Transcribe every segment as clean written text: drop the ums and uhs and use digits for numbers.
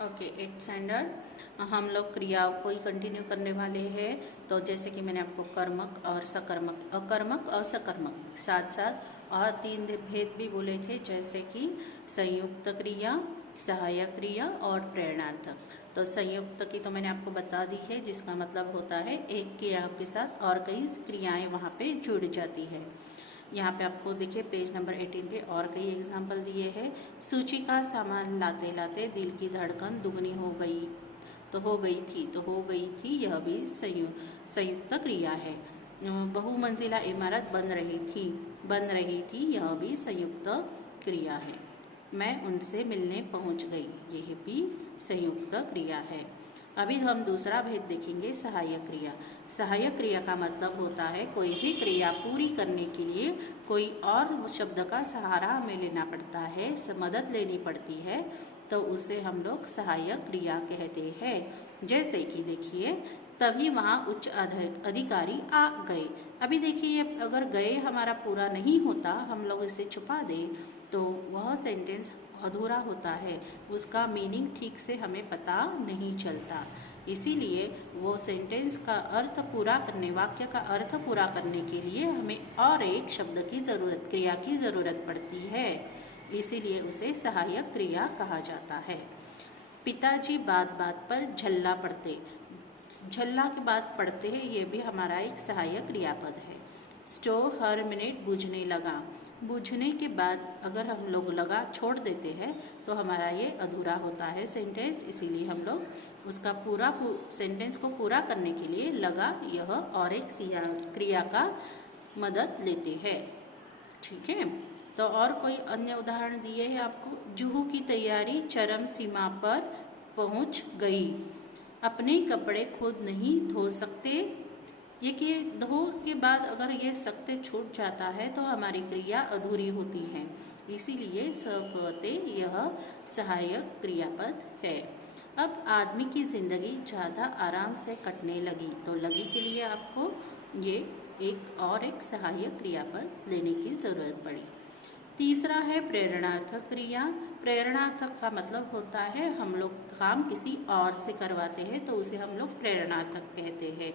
Okay, 8th standard हम लोग क्रियाओं को ही कंटिन्यू करने वाले हैं। तो जैसे कि मैंने आपको कर्मक और सकर्मक, अकर्मक और सकर्मक साथ साथ और 3 भेद भी बोले थे, जैसे कि संयुक्त क्रिया, सहायक क्रिया और प्रेरणार्थक। तो संयुक्त की तो मैंने आपको बता दी है, जिसका मतलब होता है एक क्रिया के साथ और कई क्रियाएं वहाँ पे जुड़ जाती है। यहाँ पे आपको देखिए पेज नंबर 18 पे और कई एग्जाम्पल दिए हैं। सूची का सामान लाते लाते दिल की धड़कन दुगनी हो गई, तो हो गई थी, तो हो गई थी, यह भी संयुक्त क्रिया है। बहुमंजिला इमारत बन रही थी, यह भी संयुक्त क्रिया है। मैं उनसे मिलने पहुँच गई, यह भी संयुक्त क्रिया है। अभी हम दूसरा भेद देखेंगे, सहायक क्रिया। सहायक क्रिया का मतलब होता है कोई भी क्रिया पूरी करने के लिए कोई और शब्द का सहारा हमें लेना पड़ता है, मदद लेनी पड़ती है, तो उसे हम लोग सहायक क्रिया कहते हैं। जैसे कि देखिए, तभी वहाँ उच्च अधिकारी आ गए। अभी देखिए, अगर गए हमारा पूरा नहीं होता, हम लोग इसे छुपा दें तो वह सेंटेंस अधूरा होता है, उसका मीनिंग ठीक से हमें पता नहीं चलता। इसीलिए वो सेंटेंस का अर्थ पूरा करने, वाक्य का अर्थ पूरा करने के लिए हमें और एक शब्द की ज़रूरत, क्रिया की ज़रूरत पड़ती है। इसीलिए उसे सहायक क्रिया कहा जाता है। पिताजी बात बात पर झल्ला पड़ते, झल्ला की बात पढ़ते हैं, ये भी हमारा एक सहायक क्रियापद है। स्टोव हर मिनट बुझने लगा, बुझने के बाद अगर हम लोग लगा छोड़ देते हैं तो हमारा ये अधूरा होता है सेंटेंस। इसीलिए हम लोग उसका पूरा सेंटेंस को पूरा करने के लिए लगा, यह और एक क्रिया का मदद लेते हैं। ठीक है, तो और कोई अन्य उदाहरण दिए हैं आपको। जुहू की तैयारी चरम सीमा पर पहुंच गई। अपने कपड़े खुद नहीं धो सकते, ये कि धो के बाद अगर ये सकते छूट जाता है तो हमारी क्रिया अधूरी होती है। इसीलिए सकते यह सहायक क्रियापद है। अब आदमी की ज़िंदगी ज़्यादा आराम से कटने लगी, तो लगी के लिए आपको ये एक सहायक क्रियापद लेने की ज़रूरत पड़ी। तीसरा है प्रेरणार्थक क्रिया। प्रेरणार्थक का मतलब होता है हम लोग काम किसी और से करवाते हैं, तो उसे हम लोग प्रेरणार्थक कहते हैं।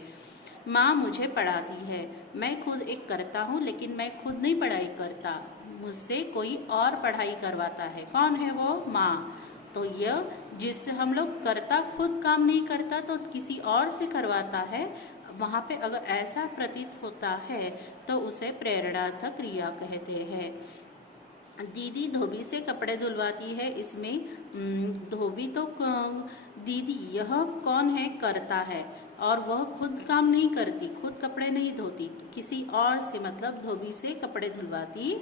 माँ मुझे पढ़ाती है, मैं खुद एक करता हूँ लेकिन मैं खुद नहीं पढ़ाई करता, मुझसे कोई और पढ़ाई करवाता है। कौन है वो? माँ। तो यह जिससे हम लोग करता, खुद काम नहीं करता तो किसी और से करवाता है, वहाँ पे अगर ऐसा प्रतीत होता है तो उसे प्रेरणार्थक क्रिया कहते हैं। दीदी धोबी से कपड़े धुलवाती है, इसमें धोबी तो दीदी, यह कौन है? करता है, और वह खुद काम नहीं करती, खुद कपड़े नहीं धोती, किसी और से मतलब धोबी से कपड़े धुलवाती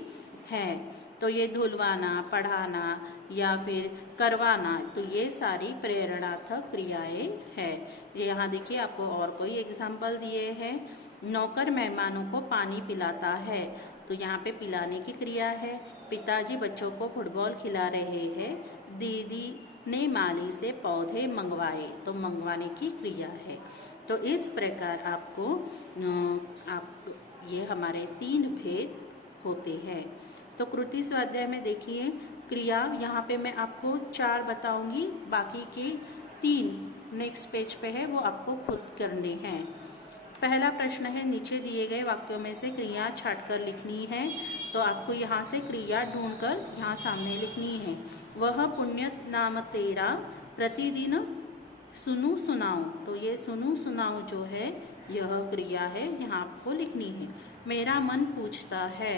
है। तो ये धुलवाना, पढ़ाना या फिर करवाना, तो ये सारी प्रेरणार्थक क्रियाएं हैं। यहाँ देखिए आपको और कोई एग्जाम्पल दिए हैं। नौकर मेहमानों को पानी पिलाता है, तो यहाँ पे पिलाने की क्रिया है। पिताजी बच्चों को फुटबॉल खिला रहे हैं, दीदी ने माली से पौधे मंगवाए, तो मंगवाने की क्रिया है। तो इस प्रकार आपको ये हमारे 3 भेद होते हैं। तो कृति स्वाध्याय में देखिए क्रिया, यहाँ पे मैं आपको 4 बताऊंगी, बाकी के 3 नेक्स्ट पेज पे है, वो आपको खुद करने हैं। पहला प्रश्न है, नीचे दिए गए वाक्यों में से क्रिया छांटकर लिखनी है, तो आपको यहाँ से क्रिया ढूंढकर यहाँ सामने लिखनी है। वह पुण्य नाम तेरा प्रतिदिन सुनूं सुनाऊं, तो ये सुनूं सुनाऊं जो है यह क्रिया है, यहाँ आपको लिखनी है। मेरा मन पूछता है,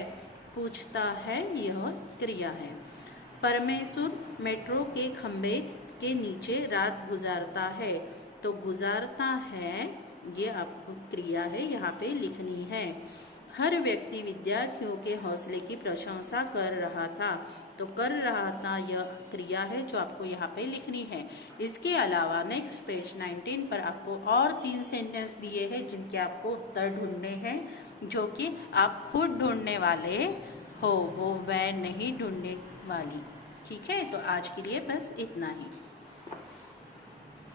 यह क्रिया है। परमेश्वर मेट्रो के खंबे के नीचे रात गुजारता है, तो गुजारता है ये आपको क्रिया है, यहाँ पे लिखनी है। हर व्यक्ति विद्यार्थियों के हौसले की प्रशंसा कर रहा था, तो कर रहा था यह क्रिया है जो आपको यहाँ पे लिखनी है। इसके अलावा नेक्स्ट पेज 19 पर आपको और 3 सेंटेंस दिए हैं जिनके आपको उत्तर ढूंढने हैं, जो कि आप खुद ढूंढने वाले हो, वो मैं नहीं ढूंढने वाली। ठीक है, तो आज के लिए बस इतना ही।